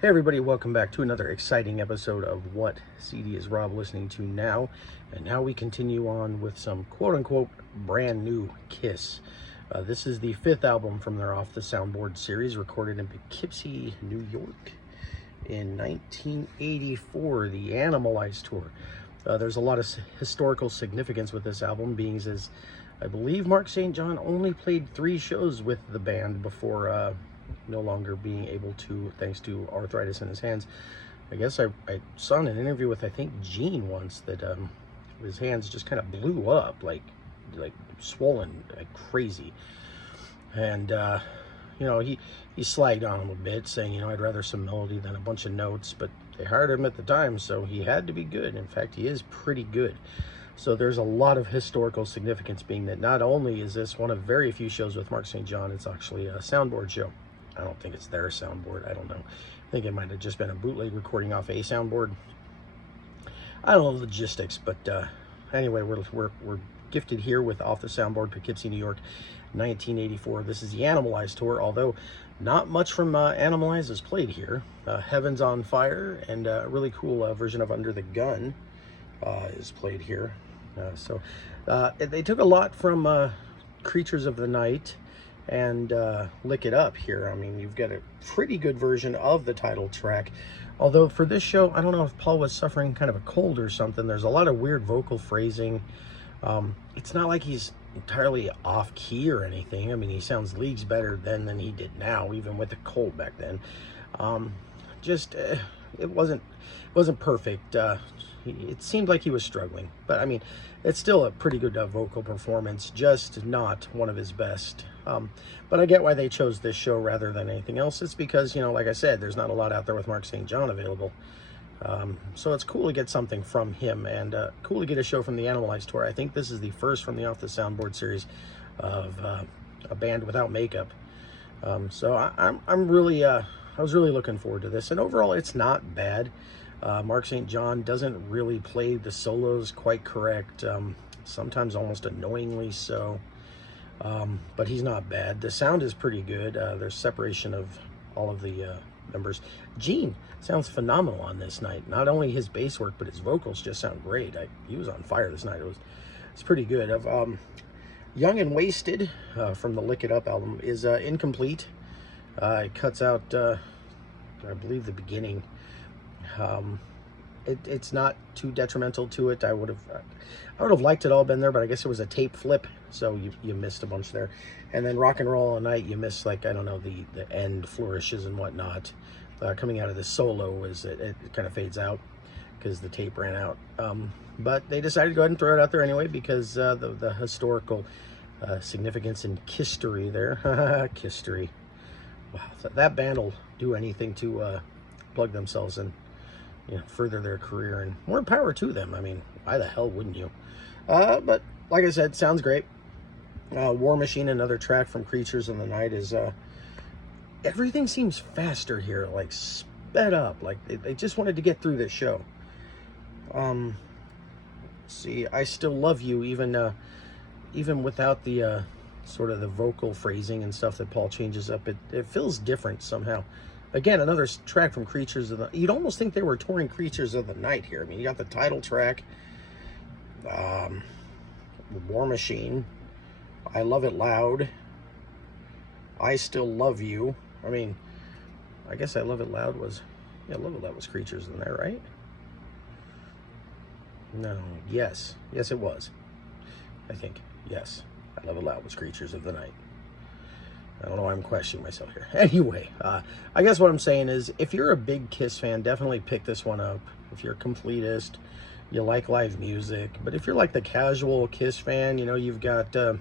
Hey everybody, welcome back to another exciting episode of What CD is Rob listening to now. And now we continue on with some quote-unquote brand new Kiss. This is the fifth album from their Off the Soundboard series, recorded in Poughkeepsie, New York in 1984, the Animalize tour. There's a lot of historical significance with this album, being as I believe Mark St. John only played 3 shows with the band before no longer being able to, thanks to arthritis in his hands. I guess I saw in an interview with, I think, Gene once, that his hands just kind of blew up, like swollen like crazy. And you know, he slagged on him a bit, saying, you know, I'd rather some melody than a bunch of notes, but they hired him at the time, so he had to be good. In fact, he is pretty good. So there's a lot of historical significance, being that not only is this one of very few shows with Mark St. John, it's actually a soundboard show. I don't think it's their soundboard. I don't know. I think it might have just been a bootleg recording off a soundboard. I don't know the logistics, but anyway, we're gifted here with Off the Soundboard, Poughkeepsie, New York, 1984. This is the Animalize tour, although not much from Animalize is played here. Heaven's on Fire and a really cool version of Under the Gun is played here. So they took a lot from Creatures of the Night and Lick It Up here. I mean, you've got a pretty good version of the title track, although for this show, I don't know if Paul was suffering kind of a cold or something. There's a lot of weird vocal phrasing. It's not like he's entirely off key or anything. I mean, he sounds leagues better then than he did now, even with the cold back then. It wasn't perfect. It seemed like he was struggling, but I mean, it's still a pretty good vocal performance, just not one of his best. But I get why they chose this show rather than anything else. It's because, you know, like I said, there's not a lot out there with Mark St. John available. So it's cool to get something from him, and cool to get a show from the Animalize tour. I think this is the first from the Off the Soundboard series of a band without makeup. So I was really looking forward to this, and overall it's not bad. Mark St. John doesn't really play the solos quite correct, sometimes almost annoyingly so, but he's not bad. The sound is pretty good. There's separation of all of the members. Gene sounds phenomenal on this night. Not only his bass work, but his vocals just sound great. He was on fire this night. It's pretty good. Young and Wasted from the Lick It Up album is incomplete. It cuts out, I believe, the beginning. It's not too detrimental to it. I would have liked it all been there, but I guess it was a tape flip, so you missed a bunch there. And then Rock and Roll All Night, you missed, like, I don't know, the end flourishes and whatnot. Coming out of the solo is it kind of fades out because the tape ran out. But they decided to go ahead and throw it out there anyway, because the historical significance and history there. History. Wow, that band will do anything to plug themselves and, you know, further their career, and more power to them. I mean, why the hell wouldn't you? But like I said, sounds great. War Machine, another track from Creatures of the Night, is everything seems faster here, like sped up, like they just wanted to get through this show. See, I Still Love You, even without the sort of the vocal phrasing and stuff that Paul changes up, it feels different somehow. Again, another track from Creatures of the... You'd almost think they were touring Creatures of the Night here. I mean, you got the title track, War Machine, I Love It Loud, I Still Love You. I mean, I guess I Love It Loud was... Yeah, Love It Loud was Creatures in there, right? No, yes. Yes, it was. I think, yes. I Love It Loud was Creatures of the Night. I don't know why I'm questioning myself here. Anyway, I guess what I'm saying is, if you're a big Kiss fan, definitely pick this one up. If you're a completist, you like live music. But if you're like the casual Kiss fan, you know, you've got, I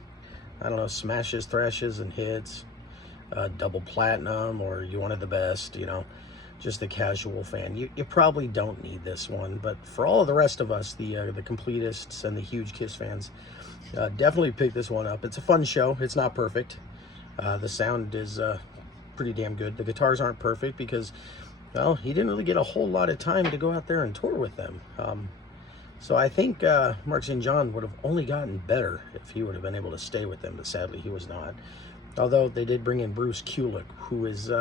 don't know, smashes, thrashes, and hits, double platinum, or you wanted the best, you know, just the casual fan. You probably don't need this one. But for all of the rest of us, the completists and the huge Kiss fans, definitely pick this one up. It's a fun show. It's not perfect. The sound is pretty damn good. The guitars aren't perfect because, well, he didn't really get a whole lot of time to go out there and tour with them. So I think Mark St. John would have only gotten better if he would have been able to stay with them, but sadly he was not. Although they did bring in Bruce Kulick, who is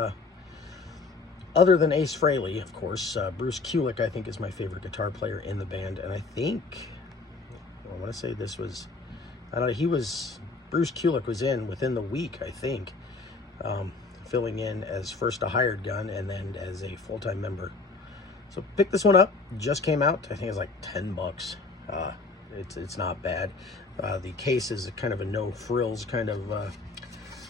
other than Ace Frehley, of course. Bruce Kulick, I think, is my favorite guitar player in the band, and I think, I want to say this was, I don't know, Bruce Kulick was in within the week, I think, filling in as first a hired gun and then as a full-time member. So pick this one up, just came out. I think it's like 10 bucks. It's not bad. The case is kind of a no frills kind of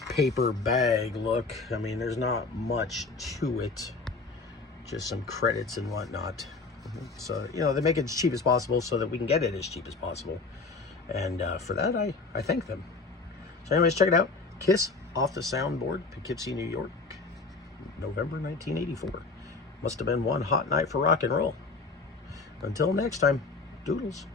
paper bag look. I mean, there's not much to it, just some credits and whatnot. So, you know, they make it as cheap as possible so that we can get it as cheap as possible. And for that, I thank them. So anyways, check it out. Kiss, Off the Soundboard, Poughkeepsie, New York, November 1984. Must have been one hot night for rock and roll. Until next time, doodles.